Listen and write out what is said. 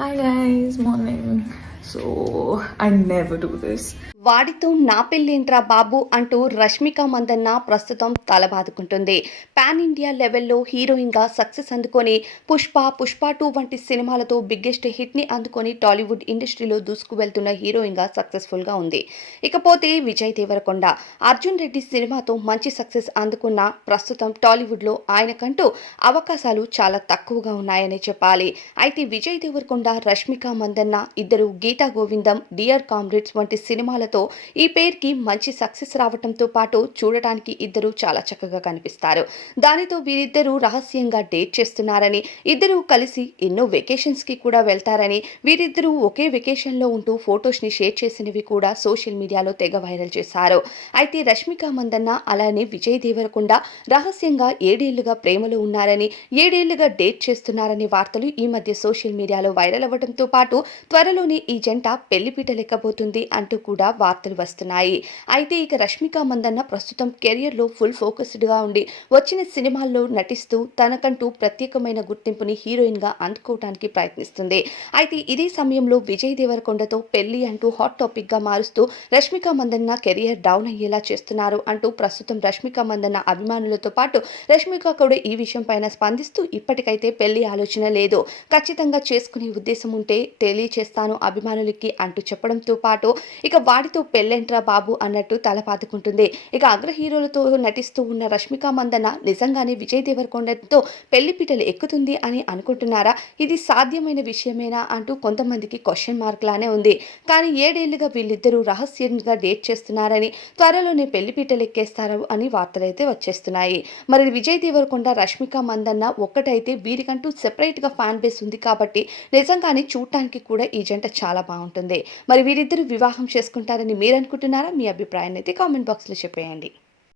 Hi guys, morning. So I never do this. వాడితో నా పెళ్ళేంట్రా బాబు అంటూ రష్మిక మందన్న ప్రస్తుతం తలబాదుకుంటుంది. పాన్ ఇండియా లెవెల్లో హీరోయిన్గా సక్సెస్ అందుకొని పుష్ప 2 వంటి సినిమాలతో బిగ్గెస్ట్ హిట్ని అందుకొని టాలీవుడ్ ఇండస్ట్రీలో దూసుకు వెళ్తున్న హీరోయిన్గా సక్సెస్ఫుల్గా ఉంది. ఇకపోతే విజయ్ దేవరకొండ అర్జున్ రెడ్డి సినిమాతో మంచి సక్సెస్ అందుకున్న ప్రస్తుతం టాలీవుడ్లో ఆయనకంటూ అవకాశాలు చాలా తక్కువగా ఉన్నాయని చెప్పాలి. అయితే విజయ్ దేవరకొండ, రష్మిక మందన్న ఇద్దరు గీతా గోవిందం, డియర్ కామ్రేడ్స్ వంటి సినిమాల ఈ పేరుకి మంచి సక్సెస్ రావడంతో పాటు చూడటానికి ఇద్దరు చాలా చక్కగా కనిపిస్తారు. దానితో వీరిద్దరూ రహస్యంగా డేట్ చేస్తున్నారని, ఇద్దరూ కలిసి ఎన్నో వెకేషన్స్ కి కూడా వెళ్తారని, వీరిద్దరూ ఒకే వెకేషన్ లో ఉంటూ ఫొటోస్ ని షేర్ చేసినవి కూడా సోషల్ మీడియాలో తెగ వైరల్ చేశారు. అయితే రష్మిక మందన్న అలానే విజయ్ దేవరకొండ రహస్యంగా 7 ఏళ్లుగా ప్రేమలో ఉన్నారని, 7 ఏళ్లుగా డేట్ చేస్తున్నారని వార్తలు ఈ మధ్య సోషల్ మీడియాలో వైరల్ అవ్వడంతో పాటు త్వరలోనే ఈ జంట పెళ్లిపీటలెక్కబోతుంది అంటూ కూడా వార్తలు వస్తున్నాయి. అయితే ఇక రష్మిక మందన్న ప్రస్తుతం కెరియర్లో ఫుల్ ఫోకస్డ్గా ఉండి వచ్చిన సినిమాల్లో నటిస్తూ తనకంటూ ప్రత్యేకమైన గుర్తింపుని హీరోయిన్గా అందుకోవడానికి ప్రయత్నిస్తుంది. అయితే ఇదే సమయంలో విజయ్ దేవరకొండతో పెళ్లి అంటూ హాట్ టాపిక్గా మారుస్తూ రష్మిక మందన్న కెరియర్ డౌన్ అయ్యేలా చేస్తున్నారు అంటూ ప్రస్తుతం రష్మిక మందన్న అభిమానులతో పాటు రష్మిక కూడా ఈ విషయం పైన స్పందిస్తూ ఇప్పటికైతే పెళ్లి ఆలోచన లేదు, ఖచ్చితంగా చేసుకునే ఉద్దేశం ఉంటే తెలియచేస్తాను అభిమానులకి అంటూ చెప్పడంతో పాటు ఇక వాడితో పెళ్ళెంట్రా బాబు అన్నట్టు తలపాతుకుంటుంది. ఇక అగ్ర హీరోలతో నటిస్తూ ఉన్న రష్మిక మందన్న నిజంగానే విజయ్ దేవరకొండతో పెళ్లిపీటలు ఎక్కుతుంది అని అనుకుంటున్నారా? ఇది సాధ్యమైన విషయమేనా అంటూ కొంతమందికి క్వశ్చన్ మార్క్ లానే ఉంది. కానీ 7 ఏళ్లుగా వీళ్ళిద్దరూ రహస్యంగా డేట్ చేస్తున్నారని, త్వరలోనే పెళ్లిపీటలు ఎక్కేస్తారు అని వార్తలైతే వచ్చేస్తున్నాయి. మరి విజయ్ దేవరకొండ, రష్మిక మందన్న ఒక్కటైతే వీరికంటూ సెపరేట్ గా ఫ్యాన్ బేస్ ఉంది కాబట్టి నిజంగానే చూడటానికి కూడా ఈ జంట చాలా బాగుంటుంది. మరి వీరిద్దరూ వివాహం చేసుకుంటారని మీరు అనుకుంటున్నారా? మీ అభిప్రాయాన్ని అయితే కామెంట్ బాక్స్లో చెప్పేయండి.